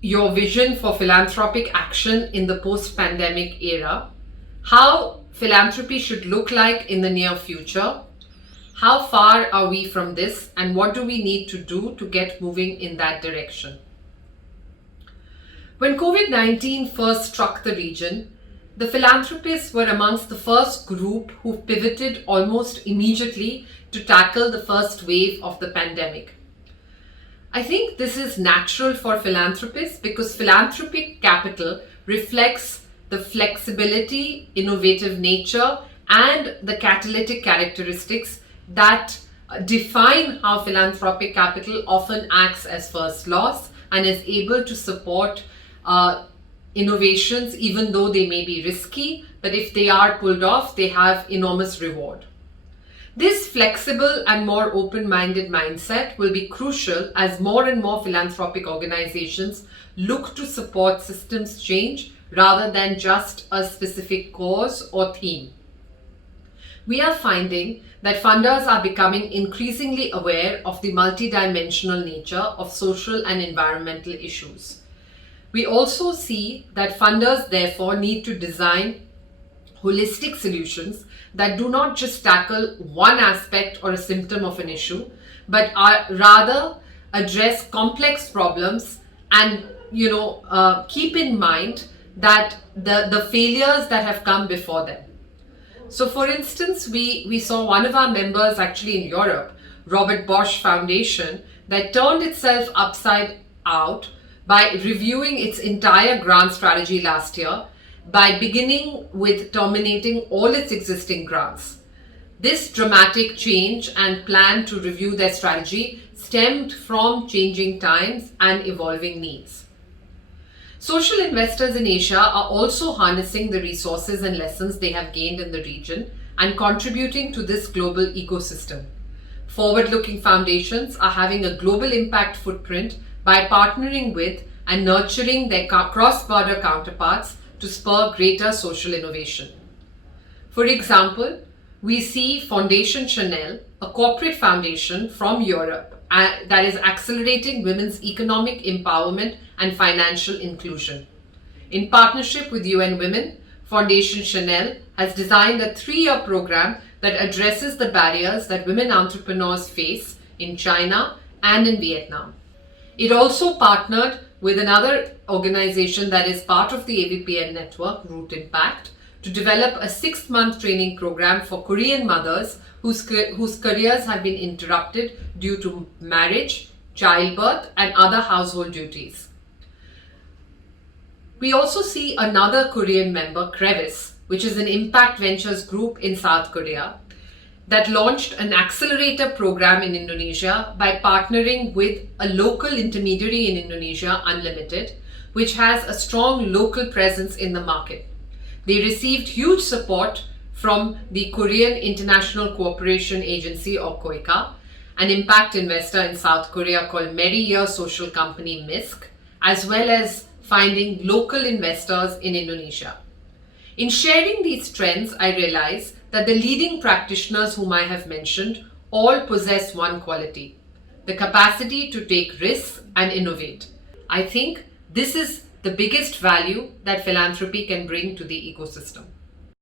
your vision for philanthropic action in the post-pandemic era, how philanthropy should look like in the near future, how far are we from this, and what do we need to do to get moving in that direction. When COVID-19 first struck the region, the philanthropists were amongst the first group who pivoted almost immediately to tackle the first wave of the pandemic. I think this is natural for philanthropists because philanthropic capital reflects the flexibility, innovative nature, and the catalytic characteristics that define how philanthropic capital often acts as first loss and is able to support innovations even though they may be risky, but if they are pulled off, they have enormous reward. This flexible and more open-minded mindset will be crucial as more and more philanthropic organizations look to support systems change rather than just a specific cause or theme. We are finding that funders are becoming increasingly aware of the multidimensional nature of social and environmental issues. We also see that funders therefore need to design holistic solutions that do not just tackle one aspect or a symptom of an issue, but are rather address complex problems and keep in mind that the failures that have come before them. So for instance, we saw one of our members actually in Europe, Robert Bosch Foundation, that turned itself upside out by reviewing its entire grant strategy last year by beginning with terminating all its existing grants. This dramatic change and plan to review their strategy stemmed from changing times and evolving needs. Social investors in Asia are also harnessing the resources and lessons they have gained in the region and contributing to this global ecosystem. Forward-looking foundations are having a global impact footprint by partnering with and nurturing their cross-border counterparts to spur greater social innovation. For example, we see Fondation Chanel, a corporate foundation from Europe that is accelerating women's economic empowerment and financial inclusion. In partnership with UN Women, Fondation Chanel has designed a 3-year program that addresses the barriers that women entrepreneurs face in China and in Vietnam. It also partnered with another organization that is part of the AVPN network, Root Impact, to develop a 6-month training program for Korean mothers whose careers have been interrupted due to marriage, childbirth, and other household duties. We also see another Korean member, Crevice, which is an impact ventures group in South Korea, that launched an accelerator program in Indonesia by partnering with a local intermediary in Indonesia, Unlimited, which has a strong local presence in the market. They received huge support from the Korean International Cooperation Agency, or KOICA, an impact investor in South Korea called Merry Year social company MISC, as well as finding local investors in Indonesia. In sharing these trends, I realize that the leading practitioners whom I have mentioned all possess one quality: the capacity to take risks and innovate. I think this is the biggest value that philanthropy can bring to the ecosystem.